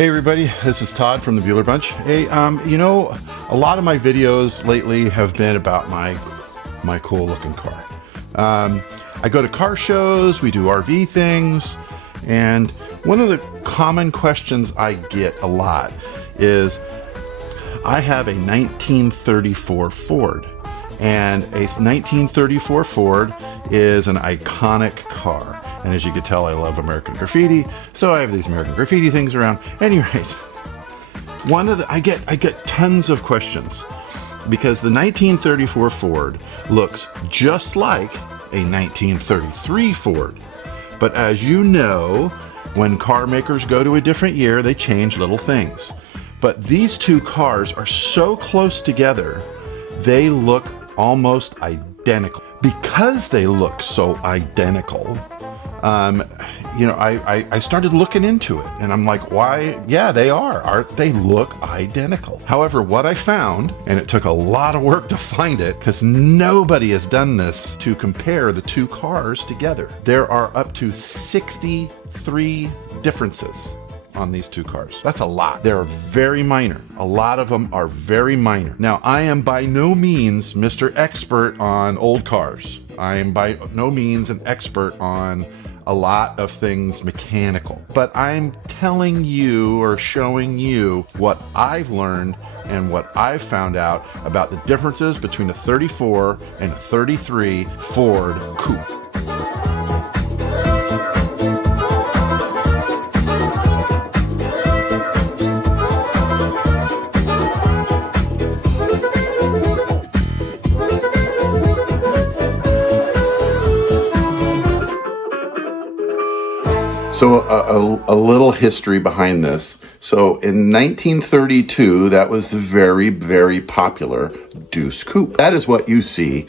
Hey everybody, this is Todd from the Bueller Bunch. Hey, you know, a lot of my videos lately have been about my cool looking car. I go to car shows, we do RV things, and one of the common questions I get a lot is, I have a 1934 Ford, and a 1934 Ford is an iconic car. And as you can tell, I love American graffiti, so I have these American graffiti things around. At any rate, I get tons of questions because the 1934 Ford looks just like a 1933 Ford. But as you know, when car makers go to a different year, they change little things. But these two cars are so close together, they look almost identical. Because they look so identical, you know, I started looking into it, and I'm like, why? Yeah, they look identical. However, what I found, and it took a lot of work to find it, because nobody has done this to compare the two cars together. There are up to 63 differences on these two cars. That's a lot. They're very minor. A lot of them are very minor. Now, I am by no means Mr. Expert on old cars. I am by no means an expert on a lot of things mechanical, but I'm telling you or showing you what I've learned and what I've found out about the differences between a 34 and a 33 Ford Coupe. So a little history behind this. So in 1932, that was the very, very popular Deuce Coupe. That is what you see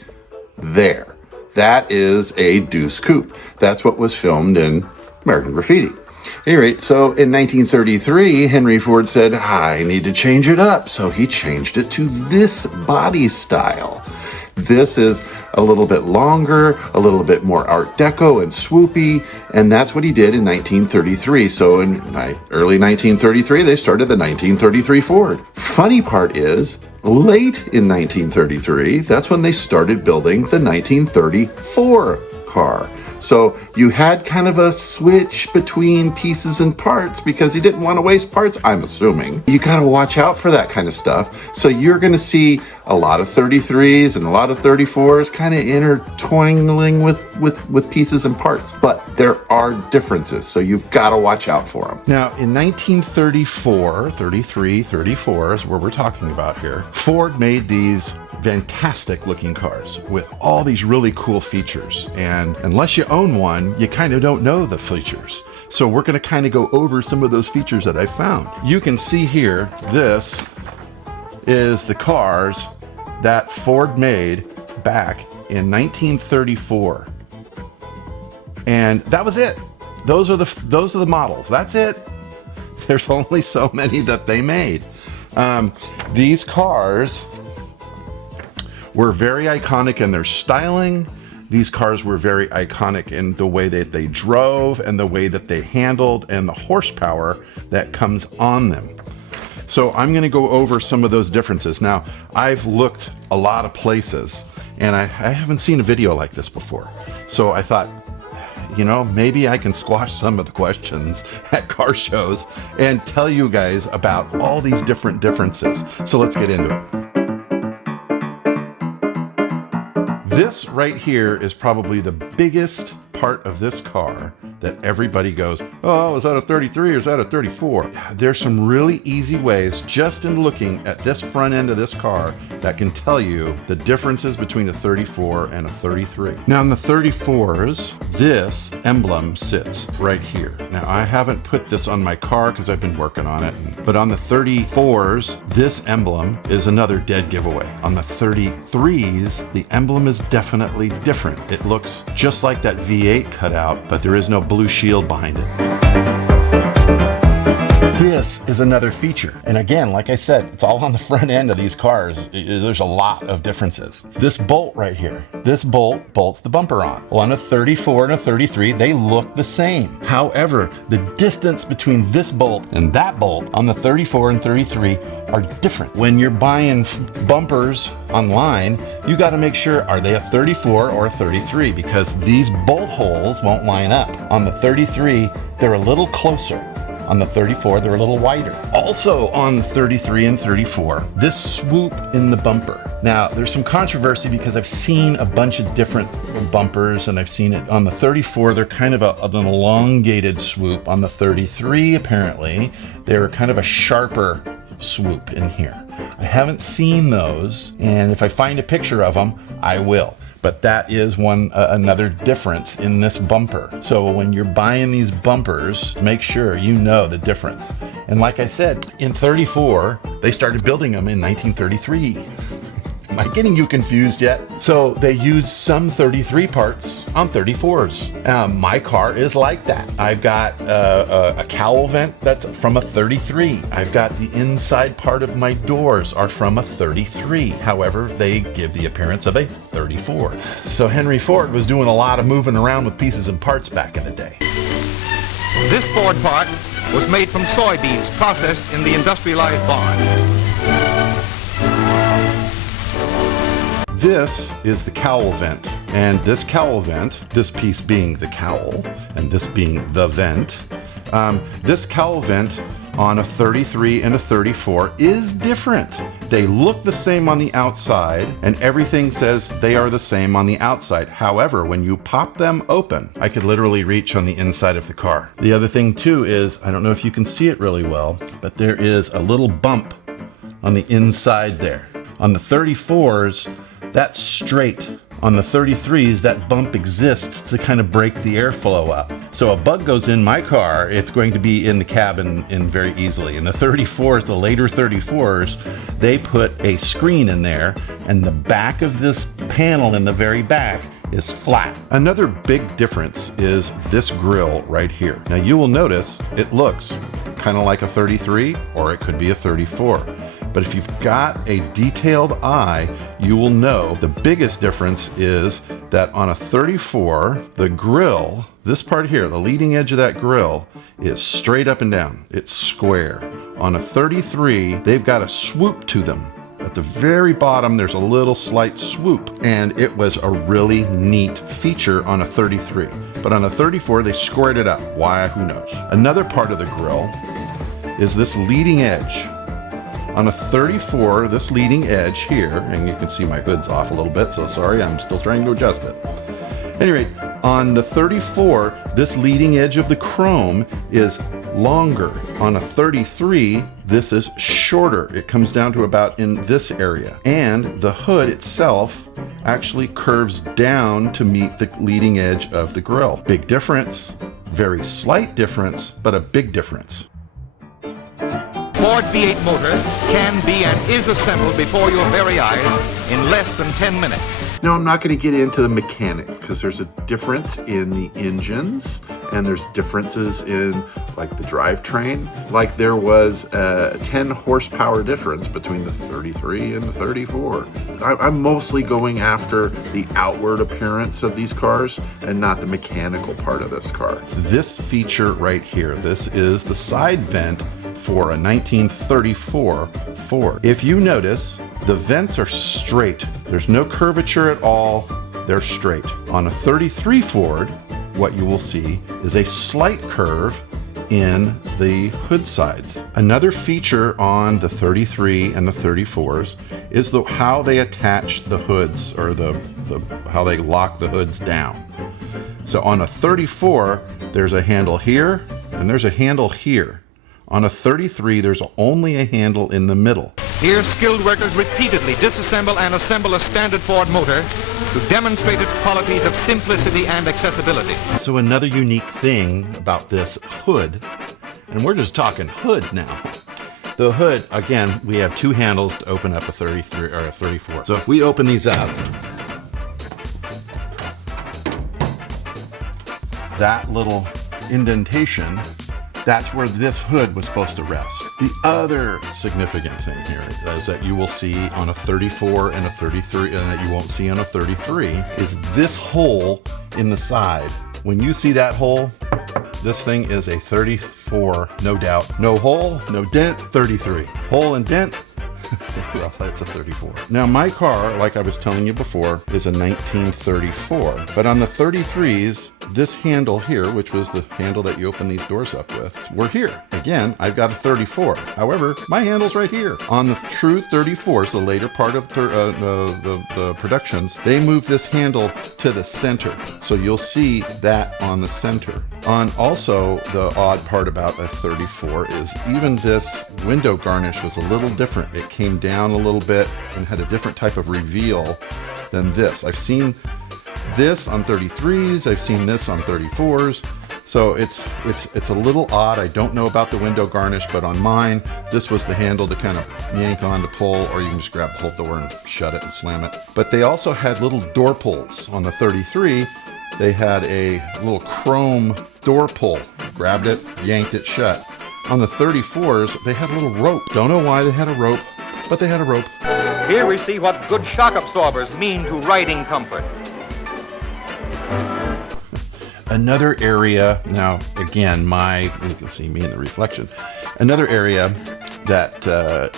there. That is a Deuce Coupe. That's what was filmed in American Graffiti. At any rate, so in 1933, Henry Ford said, I need to change it up. So he changed it to this body style. This is a little bit longer, a little bit more Art Deco and swoopy, and that's what he did in 1933. So in early 1933, they started the 1933 Ford. Funny part is, late in 1933, that's when they started building the 1934 car. So you had kind of a switch between pieces and parts because he didn't want to waste parts, I'm assuming. You got to watch out for that kind of stuff. So you're going to see a lot of 33s and a lot of 34s kind of intertwining with pieces and parts. But there are differences, so you've got to watch out for them. Now, in 1934, 33, 34 is where we're talking about here, Ford made these fantastic looking cars with all these really cool features, and unless you own one, you kind of don't know the features. So we're going to kind of go over some of those features that I found. You can see here, this is the cars that Ford made back in 1934, and that was it. Those are the models. That's it. There's only so many that they made. These cars were very iconic in their styling. These cars were very iconic in the way that they drove and the way that they handled and the horsepower that comes on them. So I'm going to go over some of those differences. Now, I've looked a lot of places and I haven't seen a video like this before. So I thought, you know, maybe I can squash some of the questions at car shows and tell you guys about all these different differences. So let's get into it. This right here is probably the biggest part of this car that everybody goes, oh, is that a 33 or is that a 34? There's some really easy ways just in looking at this front end of this car that can tell you the differences between a 34 and a 33. Now in the 34s, this emblem sits right here. Now I haven't put this on my car because I've been working on it, but on the 34s, this emblem is another dead giveaway. On the 33s, the emblem is definitely different. It looks just like that V8 cutout, but there is no blue shield behind it. This is another feature. And again, like I said, it's all on the front end of these cars. There's a lot of differences. This bolt right here, this bolt bolts the bumper on. Well, on a 34 and a 33, they look the same. However, the distance between this bolt and that bolt on the 34 and 33 are different. When you're buying bumpers online, you got to make sure, are they a 34 or a 33? Because these bolt holes won't line up. On the 33, they're a little closer. On the 34, they're a little wider. Also on 33 and 34, this swoop in the bumper. Now, there's some controversy because I've seen a bunch of different bumpers, and I've seen it on the 34, they're kind of an elongated swoop. On the 33, apparently, they're kind of a sharper swoop in here. I haven't seen those, and if I find a picture of them, I will. But that is another difference in this bumper. So when you're buying these bumpers, make sure you know the difference. And like I said, in 34, they started building them in 1933. Am I getting you confused yet? So they use some 33 parts on 34s. My car is like that. I've got a cowl vent that's from a 33. I've got the inside part of my doors are from a 33. However, they give the appearance of a 34. So Henry Ford was doing a lot of moving around with pieces and parts back in the day. This Ford part was made from soybeans processed in the industrialized barn. This is the cowl vent, and this cowl vent, this piece being the cowl, and this being the vent, this cowl vent on a 33 and a 34 is different. They look the same on the outside, and everything says they are the same on the outside. However, when you pop them open, I could literally reach on the inside of the car. The other thing too is, I don't know if you can see it really well, but there is a little bump on the inside there. On the 34s, that's straight. On the 33s, that bump exists to kind of break the airflow up. So a bug goes in my car, it's going to be in the cabin in very easily. And the 34s, the later 34s, they put a screen in there, and the back of this panel in the very back is flat. Another big difference is this grille right here. Now you will notice it looks kind of like a 33, or it could be a 34. But if you've got a detailed eye, you will know the biggest difference is that on a 34, the grill, this part here, the leading edge of that grill, is straight up and down. It's square. On a 33, they've got a swoop to them. At the very bottom, there's a little slight swoop, and it was a really neat feature on a 33. But on a 34, they squared it up. Why? Who knows? Another part of the grill is this leading edge. On a 34, this leading edge here, and you can see my hood's off a little bit, so sorry, I'm still trying to adjust it. At any rate, on the 34, this leading edge of the chrome is longer. On a 33, this is shorter. It comes down to about in this area. And the hood itself actually curves down to meet the leading edge of the grille. Big difference, very slight difference, but a big difference. Ford V8 motor can be and is assembled before your very eyes in less than 10 minutes. Now, I'm not going to get into the mechanics because there's a difference in the engines and there's differences in like the drivetrain. Like there was a 10 horsepower difference between the 33 and the 34. I'm mostly going after the outward appearance of these cars and not the mechanical part of this car. This feature right here, this is the side vent for a 1934 Ford. If you notice, the vents are straight. There's no curvature at all. They're straight. On a 33 Ford, what you will see is a slight curve in the hood sides. Another feature on the 33 and the 34s is how they attach the hoods, or how they lock the hoods down. So on a 34, there's a handle here and there's a handle here. On a 33, there's only a handle in the middle. Here, skilled workers repeatedly disassemble and assemble a standard Ford motor to demonstrate its qualities of simplicity and accessibility. So another unique thing about this hood, and we're just talking hood now. The hood, again, we have two handles to open up a 33 or a 34. So if we open these up, that little indentation That's where this hood was supposed to rest. The other significant thing here is that you will see on a 34 and a 33, and that you won't see on a 33, is this hole in the side. When you see that hole, this thing is a 34, no doubt. No hole, no dent, 33. Hole and dent, well, that's a 34. Now my car, like I was telling you before, is a 1934. But on the 33s, this handle here, which was the handle that you open these doors up with, we're here. Again, I've got a 34. However, my handle's right here. On the true 34s, the later part of the productions, they moved this handle to the center. So you'll see that on the center. On also, the odd part about a 34 is even this window garnish was a little different. It came down a little bit and had a different type of reveal than this. I've seen this on 33s, I've seen this on 34s. So it's a little odd. I don't know about the window garnish, but on mine, this was the handle to kind of yank on to pull, or you can just grab the whole door and shut it and slam it. But they also had little door pulls. On the 33, they had a little chrome door pull. Grabbed it, yanked it shut. On the 34s, they had a little rope. Don't know why they had a rope, but they had a rope. Here we see what good shock absorbers mean to riding comfort. Another area, now again, you can see me in the reflection. Another area that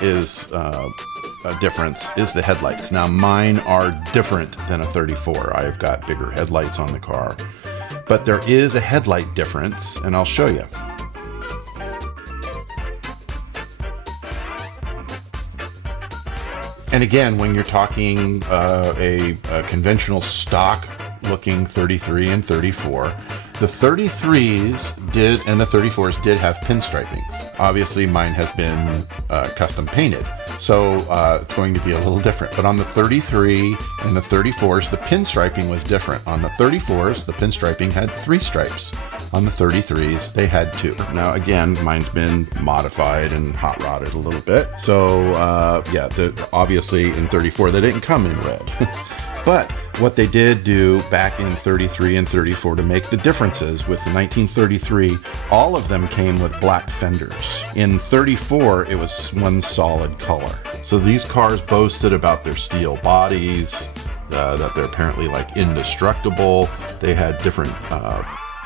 is a difference is the headlights. Now mine are different than a 34. I've got bigger headlights on the car, but there is a headlight difference, and I'll show you. And again, when you're talking a conventional stock looking 33 and 34, the 33s did and the 34s did have pinstriping. Obviously mine has been custom painted, so it's going to be a little different. But on the 33 and the 34s, the pinstriping was different. On the 34s, the pinstriping had 3 stripes. On the 33s, they had 2. Now again, mine's been modified and hot rodded a little bit. So yeah, obviously in 34, they didn't come in red. But what they did do back in 33 and 34 to make the differences, with 1933, all of them came with black fenders. In 34, it was one solid color. So these cars boasted about their steel bodies, that they're apparently like indestructible. They had different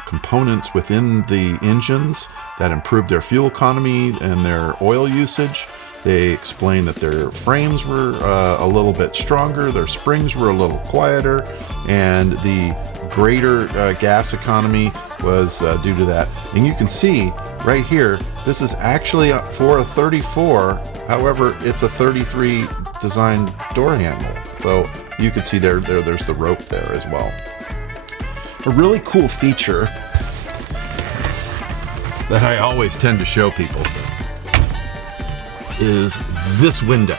components within the engines that improved their fuel economy and their oil usage. They explained that their frames were a little bit stronger, their springs were a little quieter, and the greater gas economy was due to that. And you can see right here, this is actually for a 34, however, it's a 33 designed door handle. So you can see there's the rope there as well. A really cool feature that I always tend to show people is this window.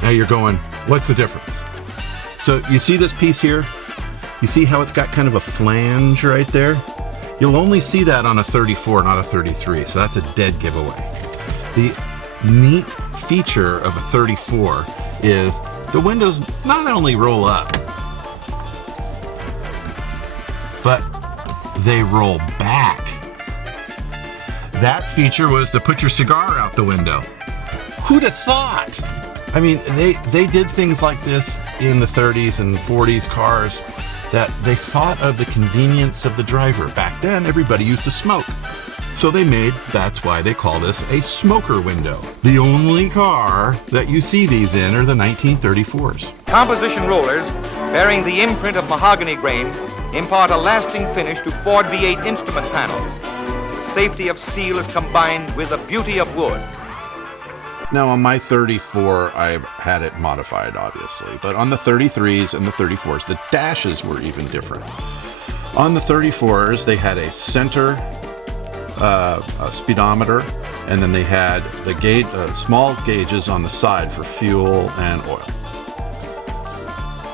Now you're going, what's the difference? So you see this piece here? You see how it's got kind of a flange right there? You'll only see that on a 34, not a 33, so that's a dead giveaway. The neat feature of a 34 is the windows not only roll up, but they roll back. That feature was to put your cigar out the window. Who'd have thought? I mean, they did things like this in the 30s and 40s cars, that they thought of the convenience of the driver. Back then, everybody used to smoke. So that's why they call this a smoker window. The only car that you see these in are the 1934s. Composition rollers, bearing the imprint of mahogany grain, impart a lasting finish to Ford V8 instrument panels. The safety of steel is combined with the beauty of wood. Now on my 34, I've had it modified, obviously, but on the 33s and the 34s, the dashes were even different. On the 34s, they had a center speedometer, and then they had the small gauges on the side for fuel and oil.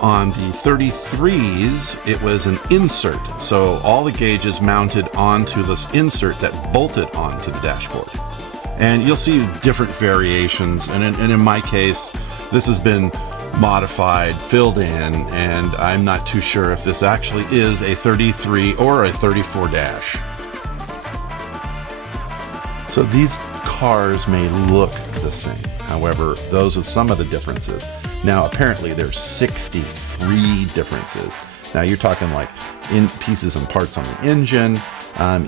On the 33s, it was an insert, so all the gauges mounted onto this insert that bolted onto the dashboard. And you'll see different variations, and in my case, this has been modified, filled in, and I'm not too sure if this actually is a 33 or a 34 dash. So these cars may look the same. However, those are some of the differences. Now, apparently there's 63 differences. Now you're talking like in pieces and parts on the engine.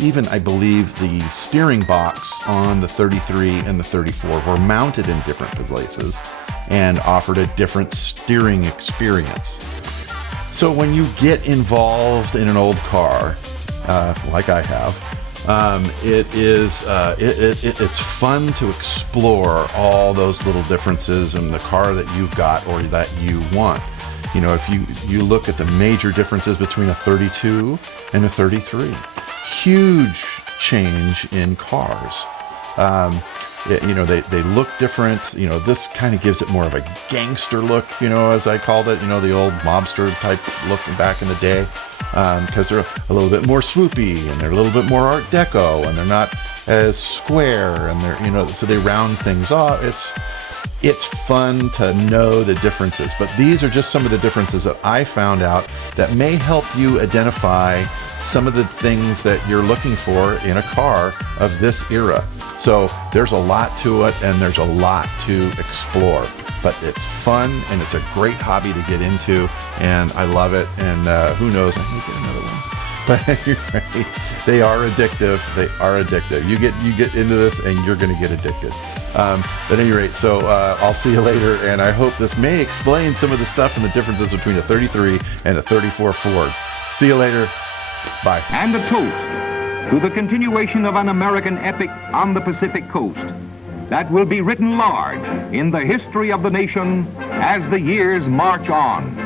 Even I believe the steering box on the 33 and the 34 were mounted in different places and offered a different steering experience. So when you get involved in an old car, like I have, it's fun to explore all those little differences in the car that you've got or that you want. You know, if you look at the major differences between a 32 and a 33, huge change in cars. They look different. You know, this kind of gives it more of a gangster look, you know, as I called it, you know, the old mobster type look back in the day, because they're a little bit more swoopy and they're a little bit more Art Deco and they're not as square and they're, you know, so they round things off. It's fun to know the differences, but these are just some of the differences that I found out that may help you identify some of the things that you're looking for in a car of this era. So there's a lot to it and there's a lot to explore, but it's fun and it's a great hobby to get into and I love it. And who knows, I might get another one. But anyway, they are addictive. They are addictive. You get into this and you're going to get addicted. At any rate, so I'll see you later, and I hope this may explain some of the stuff and the differences between a 33 and a 34 Ford. See you later. Bye. And a toast to the continuation of an American epic on the Pacific coast that will be written large in the history of the nation as the years march on.